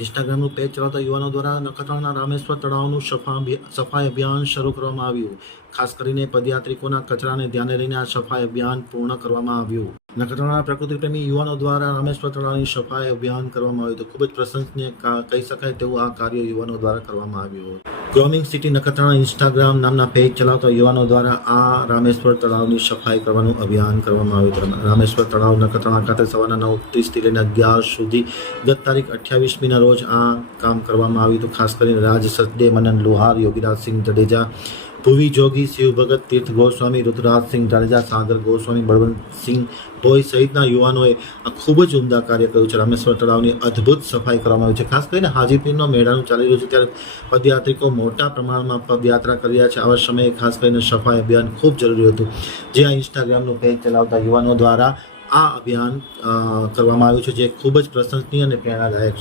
ઇન્સ્ટાગ્રામનું page ચલાવતા યુવાનો દ્વારા નખત્રાણાના રામેશ્વર તળાવનું સફા સફાઈ અભિયાન શરૂ કરવામાં આવ્યું. ખાસ કરીને પદયાત્રિકોના કચરાને ધ્યાને લઈને આ સફાઈ અભિયાન પૂર્ણ કરવામાં આવ્યું. નખત્રાણા પ્રકૃતિપ્રેમી યુવાનો દ્વારા રામેશ્વર તળાવની સફાઈ અભિયાન કરવામાં આવ્યું હતું. ખૂબ જ પ્રશંસનીય કહી શકાય તેવું આ કાર્ય યુવાનો દ્વારા કરવામાં આવ્યું ગ્રોમિંગ સિટી નખત્રાણા ઇન્સ્ટાગ્રામ નામના પેજ ચલાવતા યુવાનો દ્વારા આ રામેશ્વર તળાવની સફાઈ કરવાનું અભિયાન કરવામાં આવ્યું હતું. રામેશ્વર તળાવ નખત્રાણા ખાતે સવારના નવ ત્રીસથી લઈને અગિયાર સુધી ગત તારીખ અઠ્યાવીસમીના રોજ આ કામ કરવામાં આવ્યું હતું. ખાસ કરીને રાજ સચદે મનન લુહાર યોગીરાજસિંહ જડેજા ભુવી જોગી શિવ ભગત તીર્થ ગોસ્વામી રુદ્રરાજસિંહ જાડેજા સાગર ગોસ્વામી બળવંતસિંહ ભોઈ સહિતના યુવાનોએ આ ખૂબ જ ઉમદા કાર્ય કર્યું છે. રામેશ્વર તળાવની અદ્ભુત સફાઈ કરવામાં આવી છે. ખાસ કરીને હાજીપીરનો મેળાનું ચાલી રહ્યું છે. ત્યારે પદયાત્રિકો મોટા પ્રમાણમાં પદયાત્રા કરી રહ્યા છે. આવા સમયે ખાસ કરીને સફાઈ અભિયાન ખૂબ જરૂરી હતું. જે આ ઇન્સ્ટાગ્રામનું પેજ ચલાવતા યુવાનો દ્વારા આ અભિયાન કરવામાં આવ્યું છે, જે ખૂબ જ પ્રશંસનીય અને પ્રેરણાદાયક છે.